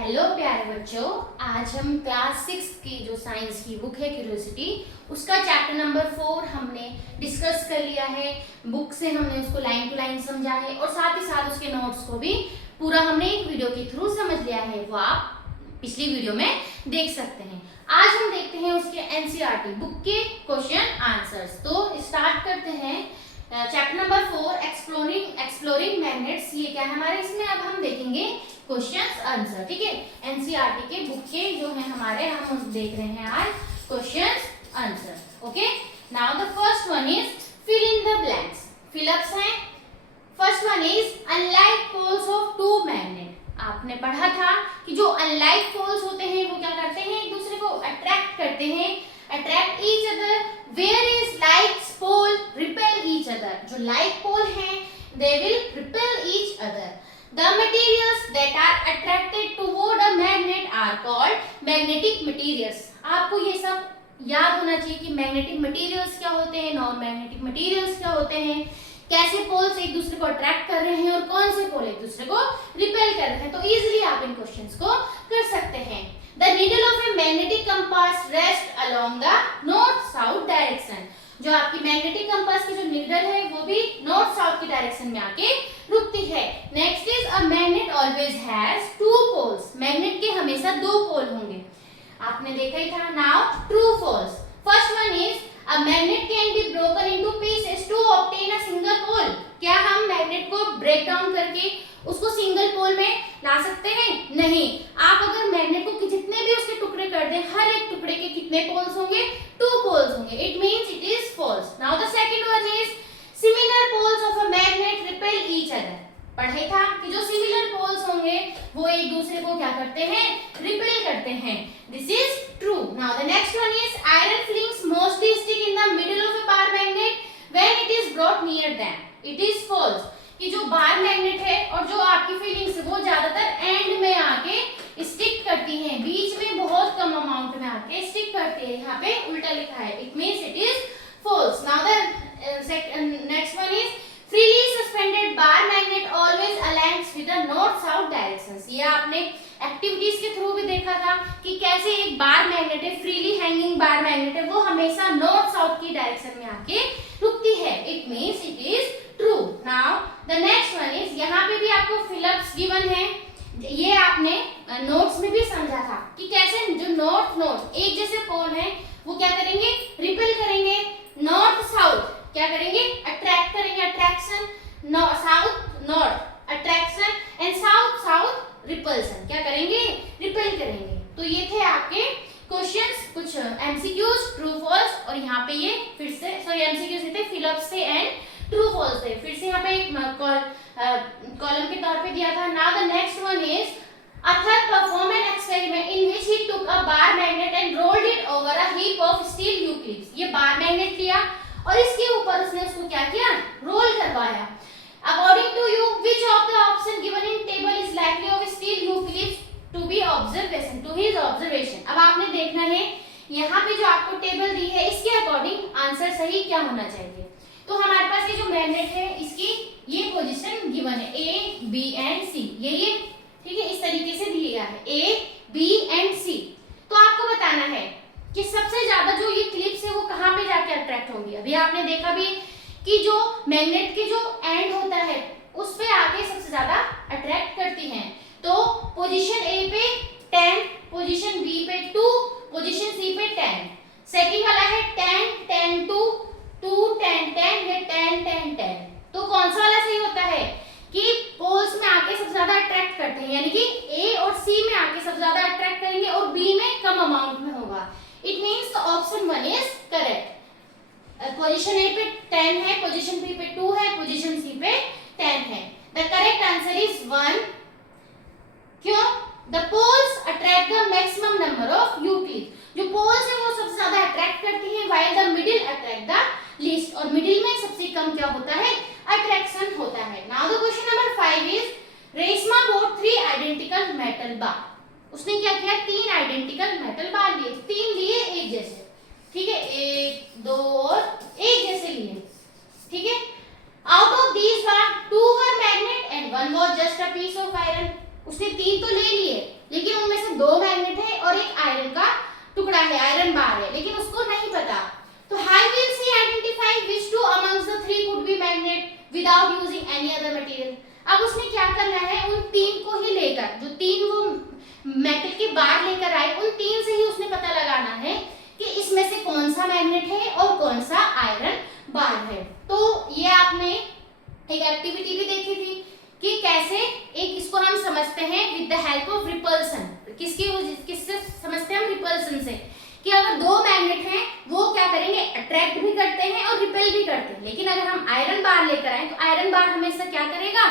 Hello प्यारे बच्चों, आज हम क्लास 6 की जो साइंस की बुक है क्यूरियोसिटी, उसका चैप्टर नंबर 4 हमने डिस्कस कर लिया है। बुक से हमने उसको लाइन टू लाइन समझा है और साथ ही साथ उसके नोट्स को भी पूरा हमने एक वीडियो के थ्रू समझ लिया है। वो आप पिछली वीडियो में देख सकते हैं। आज हम देखते हैं उसके एनसीईआरटी बुक के क्वेश्चन आंसर्स। तो स्टार्ट करते हैं चैप्टर नंबर 4 एक्सप्लोरिंग मैग्नेट्स। ये क्या है हमारे, इसमें अब हम देखेंगे क्वेश्चंस आंसर। ठीक है, एनसीईआरटी के बुक के जो है हमारे, हम देख रहे हैं आज questions answer. Okay, now the first one is fill in the blanks. Fill ups हैं। First one is unlike poles of two magnet. आपने पढ़ा था कि जो अनलाइक पोल्स होते हैं वो क्या करते हैं, एक दूसरे को अट्रैक्ट करते हैं, attract each other, where is like pole repel each other. जो लाइक पोल हैं they will repel each other. The materials that are attracted toward a magnet are called magnetic materials. आपको ये सब याद होना चाहिए कि मैग्नेटिक मटेरियल्स क्या होते हैं, नॉन मैग्नेटिक मटेरियल्स क्या होते हैं, कैसे पोल्स एक दूसरे को अट्रैक्ट कर रहे हैं और कौन से पोल एक दूसरे को रिपेल कर रहे हैं। तो इजीली आप इन क्वेश्चंस को कर सकते हैं। The needle of a magnetic compass rests along the north-south direction. जो आपकी मैग्नेटिक कंपास की जो नीडल है वो भी नॉर्थ साउथ की डायरेक्शन में आके रुकती है। Next is a magnet always has two poles. Magnet के हमेशा दो पोल होंगे, आपने देखा ही था। Now true false. First one is a magnet can be broken into pieces to obtain a single pole. क्या हम मैग्नेट को ब्रेक डाउन करके उसको सिंगल पोल में ला सकते हैं? नहीं। आप अगर मैग्नेट को जितने भी उसके टुकड़े कर दें, हर एक टुकड़े के कितने पोल्स होंगे? टू पोल्स होंगे। It means it is false. Now the second one is similar poles of a magnet repel each other. पढ़ा था कि जो सिमिलर पोल्स होंगे वो एक दूसरे को क्या करते हैं? रिपेल करते हैं। This is true. Now the next one is iron filings mostly stick in the middle of a bar magnet when it is brought near them. It is false. कि जो बार मैग्नेट है और जो आपकी feelings वो ज्यादातर and में आके स्टिक करती हैं, बीच में बहुत कम अमाउंट में आके स्टिक करती है। यहाँ पे उल्टा लिखा है, it means it is false. Now the next one is freely suspended bar magnet always aligns with the north south directions. ये आपने एक्टिविटीज के थ्रू भी देखा था कि कैसे एक बार मैग्नेट है, फ्रीली हैंगिंग बार मैग्नेट है, वो हमेशा नॉर्थ साउथ की डायरेक्शन में आके रुकती है। It means it is true. Now the next one is, यहाँ पे भी आपको फिलअप्स गिवन है। ये आपने नोट्स में भी समझा था कि कैसे जो नॉर्थ एक जैसे पोल है वो क्या करेंगे? रिपेल करेंगे। नॉर्थ साउथ क्या करेंगे? अट्रैक्ट करेंगे, attraction. South north attraction and south repulsion. क्या करेंगे? रिपेल करेंगे। तो ये थे आपके क्वेश्चंस, कुछ एमसीक्यूज, ट्रू फॉल्स, और यहाँ पे ये फिर से सॉरी एमसीक्यूज थे, फिलअप्स थे एंड ट्रू फॉल्स थे। फिर से यहाँ पे एक कॉलम के तौर पे दिया था। Now the next one is a third performed an experiment in which he took a bar magnet and rolled it over a heap of steel U-clips. ये बार मैग्नेट लिया और इसके ऊपर उसने उसको क्या किया? रोल करवाया। According to you, which of the option given in table is likely of steel U-clips to be observation to his observation? अब आपने देखना है यहाँ पे जो आपको टेबल दी है इसके अकॉर्डिंग आंसर सही क्या होना चाहिए। तो हमारे पास ये जो मैग्नेट है इसकी ये पोजीशन गिवन है, ए बी एंड सी। ये ठीक है, इस तरीके से दिया गया है, ए बी एंड सी। तो आपको बताना है कि सबसे ज्यादा जो ये क्लिप्स है वो कहाँ पे जाके अट्रैक्ट होंगी। अभी आपने देखा भी कि जो मैग्नेट के जो एंड होता है उस पे आके सबसे ज्यादा अट्रैक्ट करती हैं। तो पोजीशन ए पे 10, पोजीशन बी पे 2, पोजीशन सी पे 10। सेकंड वाला है 10 10 2 2 10 10, ये 10 10 10। तो कौन सा वाला सही होता है कि पोल्स में आके सबसे ज्यादा अट्रैक्ट करते हैं, यानी कि ए और सी में आके सबसे ज्यादा अट्रैक्ट करेंगे और बी में कम अमाउंट में होगा। It means option 1 is correct. Position A पे 10 है, पोजीशन बी पे 2 है, पोजीशन सी पे 10 है। The correct answer is 1। क्यों? The poles attract the maximum number of U-clips। जो पोल्स है वो सबसे ज्यादा अट्रैक्ट करती है, while the middle attract the least. और मिडिल में सबसे कम क्या होता है? अट्रैक्शन होता है। Now the question number 5 is Reshma bought 3 identical metal bar. उसने क्या किया? 3 आइडेंटिकल मेटल बार लिए, 3 लिए एक जैसे, ठीक है, 1 2 और एक जैसे लिए, ठीक है। Out of these bar 2 were magnet and 1 was just a piece of iron. उसने 3 तो ले लिए लेकिन उनमें से 2 मैग्नेट है और एक आयरन का टुकड़ा है, आयरन बार है, लेकिन उसको नहीं पता। तो how will she identify which two amongst the 3 could be magnet without using any other material. अब उसने क्या करना है, उन 3 को ही लेकर, जो 3 वो मेटल के बार लेकर आए, उन 3 से ही उसने पता लगाना है कि इसमें से कौन सा मैग्नेट है और कौन सा आयरन बार है। तो ये आपने एक एक्टिविटी भी देखी थी कि कैसे एक इसको हम समझते हैं with the help of repulsion. किससे समझते हैं हम? रिपल्सन से, कि अगर 2 मैग्नेट हैं वो क्या करेंगे, अट्रैक्ट भी करते हैं और रिपेल भी करते हैं। लेकिन अगर हम आयरन बार लेकर आए तो आयरन बार हमेशा क्या करेगा,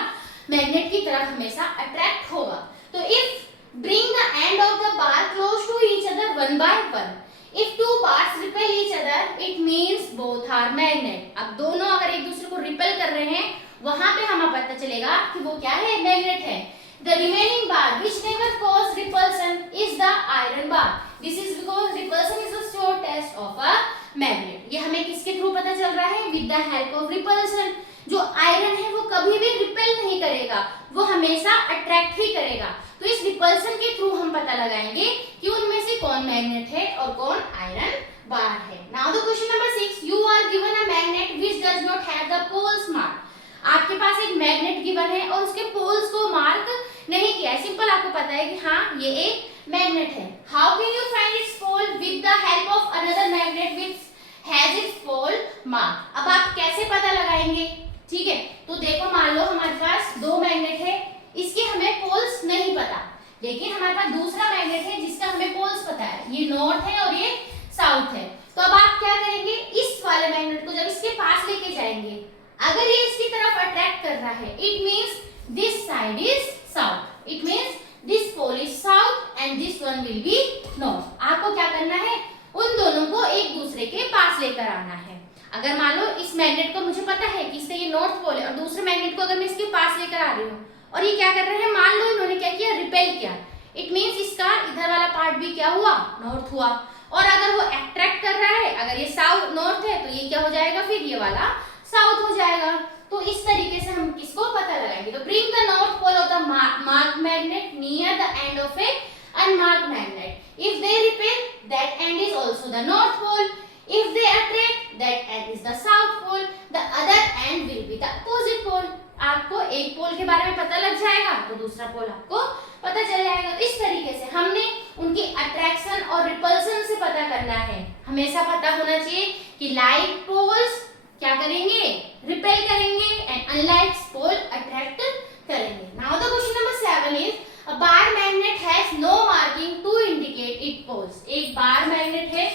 मैग्नेट की तरफ हमेशा अट्रैक्ट होगा। तो if bring the end of the bar close to each other one by one, if 2 bars repel each other it means both are magnet। अब दोनों अगर एक दूसरे को रिपेल कर रहे हैं, वहां पे हमें पता चलेगा कि वो क्या है, मैग्नेट है। The remaining bar which never cause repulsion is the iron bar. This is because repulsion is a sure test of a magnet। ये हमें किसके थ्रू पता चल रहा है, with the help of repulsion। जो आयरन है वो कभी भी रिपेल नहीं करेगा, वो हमेशा अट्रैक्ट ही करेगा। तो इस रिपल्सन के थ्रू हम पता लगाएंगे कि उनमें से कौन मैग्नेट है और कौन आयरन बार है। Now the question number 6, you are given a magnet which does not have the poles mark. आपके पास एक मैग्नेट गिवन है और उसके पोल्स को मार्क नहीं किया है। सिंपल आपको पता है कि हाँ ये एक मैग्नेट है। How can you find its pole with the help of another magnet which has its pole mark. अब आप कैसे पता लगाएंगे, ठीक है? तो देखो, मान लो हमारे पास 2 मैग्नेट है, इसके हमें पोल्स नहीं पता, लेकिन हमारे पास दूसरा मैग्नेट है जिसका हमें पोल्स पता है, ये नॉर्थ है और ये साउथ है। तो अब आप क्या करेंगे, इस वाले मैग्नेट को जब इसके पास लेके जाएंगे, अगर ये इसकी तरफ अट्रैक्ट कर रहा है, it means this side is south, it means this pole is south and this one will be north. आपको क्या करना है, उन दोनों को एक दूसरे के पास लेकर आना है। अगर मान लो इस मैग्नेट को मुझे पता है कि इसका ये नॉर्थ पोल है और दूसरे मैग्नेट को अगर मैं इसके पास लेकर आ रही हूँ और ये क्या कर रहे हैं, मान लो इन्होंने क्या किया, रिपेल किया, इट मींस इसका इधर वाला पार्ट भी क्या हुआ, नॉर्थ हुआ। और अगर वो अट्रैक्ट कर रहा है, अगर ये साउथ नॉर्थ है तो ये क्या हो जाएगा, फिर ये वाला साउथ हो जाएगा। तो इस तरीके से हम किसको पता लगाएंगे। तो bring the north pole of the marked magnet near the end of a unmarked magnet. If they repel, that end is also the north pole. If they attract, that end is the south pole. The other end will be the opposite pole. आपको एक पोल के बारे में पता लग जाएगा तो दूसरा पोल आपको पता चल जाएगा। तो इस तरीके से हमने उनकी अट्रैक्शन और रिपल्सन से पता करना है। हमेशा पता होना चाहिए कि लाइट पोल्स क्या करेंगे, रिपेल करेंगे एंड अनलाइट पोल अट्रैक्ट करेंगे। Now the question number 7 is a bar magnet has no marking to indicate it poles. एक बार मैग्नेट है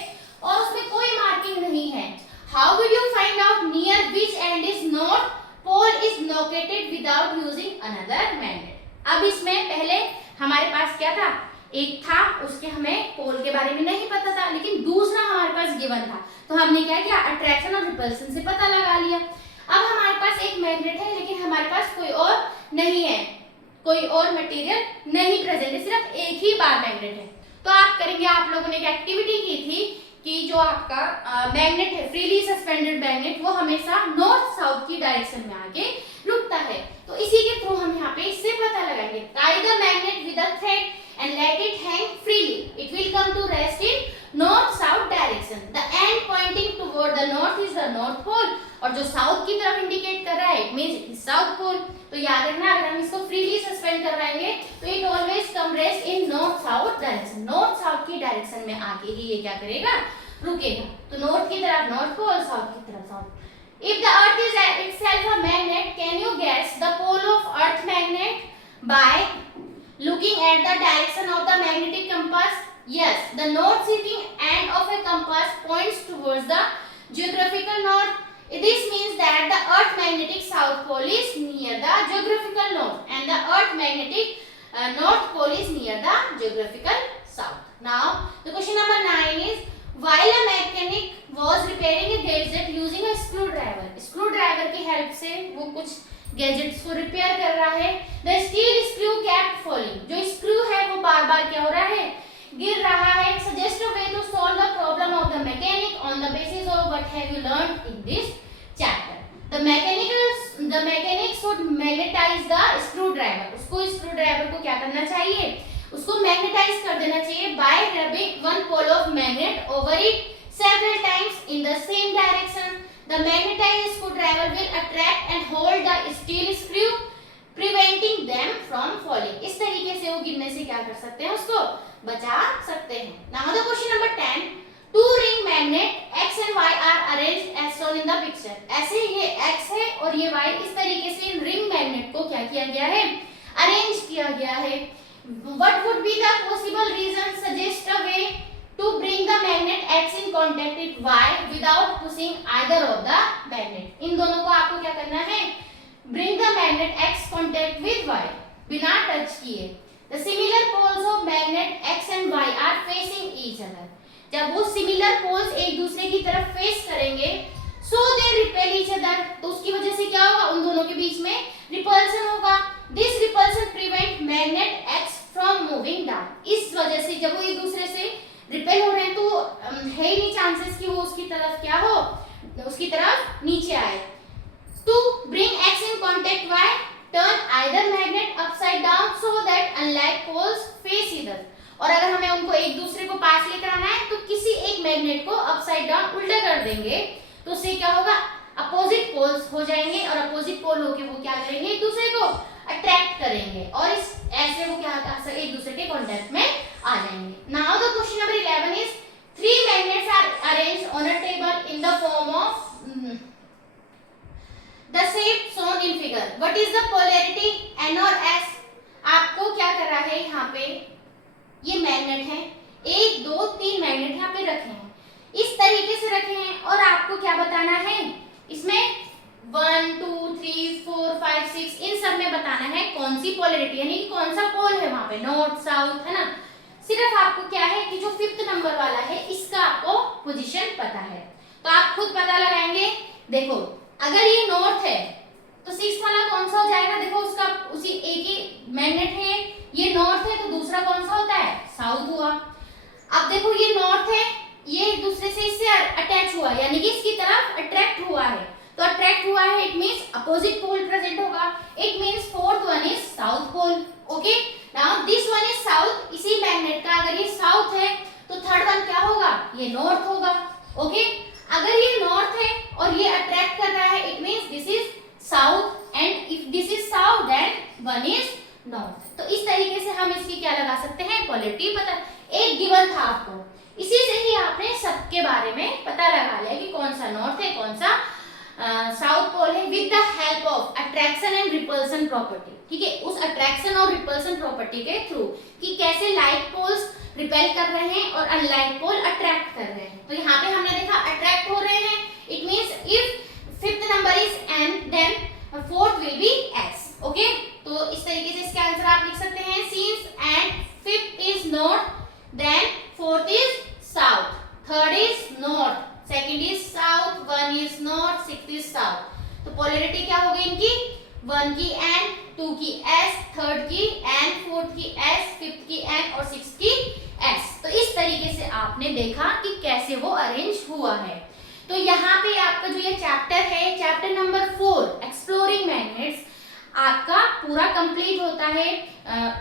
और उसमें कोई मार्किंग नहीं है। How will you find out near which end is north pole is located without using another magnet. अब इसमें पहले हमारे पास क्या था, एक था, उसके हमें पोल के बारे में नहीं पता था, लेकिन दूसरा हमारे पास गिवन था, तो हमने क्या किया, अट्रैक्शन और रिपल्सन से पता लगा लिया। अब हमारे पास एक मैग्नेट है लेकिन हमारे पास कोई और नहीं है, कोई और मटेरियल नहीं प्रेजेंट है, सिर्फ एक ही बार मैग्नेट है। तो आप करेंगे, आप लोगों ने एक एक्टिविटी की थी कि जो आपका मैग्नेट है, फ्रीली सस्पेंडेड मैग्नेट, वो हमेशा नॉर्थ साउथ की डायरेक्शन में आके रुकता है। तो इसी के थ्रू हम यहाँ पे इससे पता लगाएंगे। Tie the magnet with a thread and let it hang freely, it will come to rest in north south direction. The end pointing toward the north is the north pole, और जो south की तरफ indicate कर रहा है it means it is south pole. तो याद रखना, अगर हम इसको फ्रीली सस्पेंड करवाएंगे तो it always come rest in north south direction. North south की डायरेक्शन में आके ही ये क्या करेगा, रुकेगा। तो नॉर्थ की तरफ नॉर्थ पोल, साउथ की तरफ south. If the earth is itself a magnet, can you guess the pole of earth magnet by looking at the direction of the magnetic compass? Yes, the north sitting end of a compass points towards the geographical north. This means that the earth magnetic south pole is near the geographical north and the earth magnetic north pole is near the geographical south. Now the question number 9 is, while a mechanic was repairing a gadget using a screwdriver, screwdriver की help से वो कुछ gadgets को repair कर रहा है, the steel screw kept falling, जो screw है वो बार बार क्या हो रहा है, गिर रहा है। Suggest a way to solve the problem of the mechanic on the basis of what have you learned in this chapter. The mechanic should magnetize the screwdriver. उसको स्क्रूड्राइवर को क्या करना चाहिए, उसको मैग्नेटाइज कर देना चाहिए by rubbing one pole of magnet over it several times in the same direction. The magnetized screwdriver will attract and hold the steel screw, preventing them from falling. इस तरीके से वो गिरने से क्या कर सकते हैं, उसको बचा सकते हैं. Now the question number 10. Two ring magnet X and Y are arranged as shown in the picture. ऐसे ये X है और ये Y, इस तरीके से रिंग मैग्नेट को क्या किया गया है, अरेंज किया गया है. What would be the possible reason? Suggest a way to bring the magnet X in contact with Y without pushing either of the magnet. इन दोनों को आपको क्या करना है, bring the magnet X contact with Y बिना touch किए. The similar poles of magnet X and Y are facing each other. जब वो similar poles एक दूसरे की तरफ फेस करेंगे, so they repel each other, तो उसकी वजह से क्या होगा, उन दोनों के बीच में repulsion होगा. This repulsion prevent magnet X from moving down. इस वजह से जब वो एक दूसरे से रिपेल हो रहे हैं तो है ही नहीं चांसेस कि वो उसकी तरफ क्या हो, उसकी तरफ नीचे आए. To bring X in contact Y, turn either magnet upside down so that unlike poles face इधर. और अगर हमें उनको एक दूसरे को पास लेकर आना है तो किसी एक मैग्नेट को अपसाइड डाउन उल्टा कर देंगे, तो उससे क्या होगा, अपोजिट पोल्स हो जाएंगे और अपोजिट पोल होके वो क्या करेंगे, एक दूसरे को अट्रैक्ट करेंगे और इस ऐसे वो क्या एक दूसरे के कांटेक्ट में आ जाएंगे. Now the question number 11 is three magnets are arranged on a table in the form of the shape shown in figure. What is the polarity N और S? आपको क्या कर रहा है, यहाँ पे ये मैग्नेट है, 1 2 3 मैग्नेट यहाँ पे रखे हैं, इस तरीके से रखे हैं और आपको क्या बताना है, इसमें 1 2 3 4 5 6 इन सब में बताना है कौन सी पोलैरिटी, यानी कि कौन सा पोल है वहां पे, नॉर्थ साउथ, है ना. सिर्फ आपको क्या है कि जो 5th नंबर वाला है इसका आपको पोजीशन पता है, तो आप खुद पता लगाएंगे. देखो अगर ये नॉर्थ है तो 6th वाला कौन सा हो जाएगा, देखो उसका उसी एक ही मैग्नेट है, ये नॉर्थ है तो दूसरा कौन सा होता है, साउथ हुआ. अब देखो ये नॉर्थ है, ये एक दूसरे से इससे अटैच हुआ यानी कि इसकी तरफ अट्रैक्ट हुआ है, तो अट्रैक्ट हुआ है it means opposite pole present होगा, it means fourth one is south pole. Okay, now this one is south, इसी मैग्नेट का अगर ये साउथ है तो थर्ड वन क्या होगा, ये नॉर्थ होगा. ओके, अगर ये नॉर्थ है और ये अट्रैक्ट कर रहा है it means this is south and if this is south then one is north. तो इस तरीके से हम इसकी क्या लगा सकते हैं, पोलैरिटी पता, एक गिवन था आपको, इसी से ही आपने सबके बारे में पता लगा लिया कि कौन सा नॉर्थ है कौन सा साउथ पोल है, with the help of attraction and repulsion property. ठीक है, उस अट्रैक्शन और रिपल्सन प्रॉपर्टी के थ्रू कि कैसे लाइक पोल्स रिपेल कर रहे हैं और अनलाइक पोल अट्रैक्ट कर रहे हैं. तो यहाँ पे हमने देखा अट्रैक्ट हो रहे हैं, it means if 5th number is N then 4th will be S. Okay, तो इस तरीके से इसका आंसर आप लिख सकते हैं, since and 5th is north then 4th is south, 3rd is north, 2nd is south, 1 is north, 6th is south. तो पोलैरिटी क्या हो गई इनकी, 1 की N, 2 की S, 3rd की N, 4th की S, 5th की N और 6th की S. तो इस तरीके से आपने देखा कि कैसे वो अरेंज हुआ है. तो यहाँ पे आपका जो ये चैप्टर है, चैप्टर नंबर 4 एक्सप्लोरिंग मैग्नेट्स, आपका पूरा कंप्लीट होता है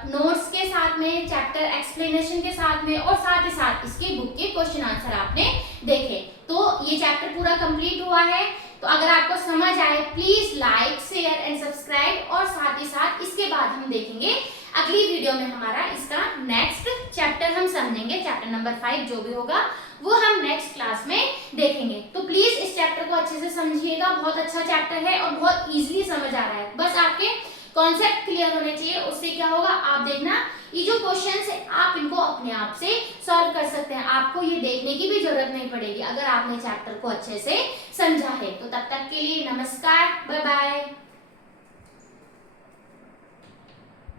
नोट्स के साथ में, चैप्टर एक्सप्लेनेशन के साथ में और साथ ही साथ इसके बुक के क्वेश्चन आंसर आपने देखे. तो ये चैप्टर पूरा कंप्लीट हुआ है. तो अगर आपको समझ आए please like share and subscribe, और साथ ही साथ इसके बाद हम देखेंगे अगली वीडियो में हमारा इसका नेक्स्ट चैप्टर हम समझेंगे, चैप्टर नंबर 5 जो भी होगा वो हम नेक्स्ट क्लास में देखेंगे. तो प्लीज इस चैप्टर को अच्छे से समझिएगा, बहुत अच्छा चैप्टर है और बहुत इजीली समझ आ रहा है, बस आपके कॉन्सेप्ट क्लियर होने चाहिए. उससे क्या होगा, आप देखना ये जो क्वेश्चंस है आप इनको अपने आप से सॉल्व कर सकते हैं, आपको ये देखने की भी जरूरत नहीं पड़ेगी अगर आपने चैप्टर को अच्छे से समझा है. तो तब तक के लिए नमस्कार, बाय बाय.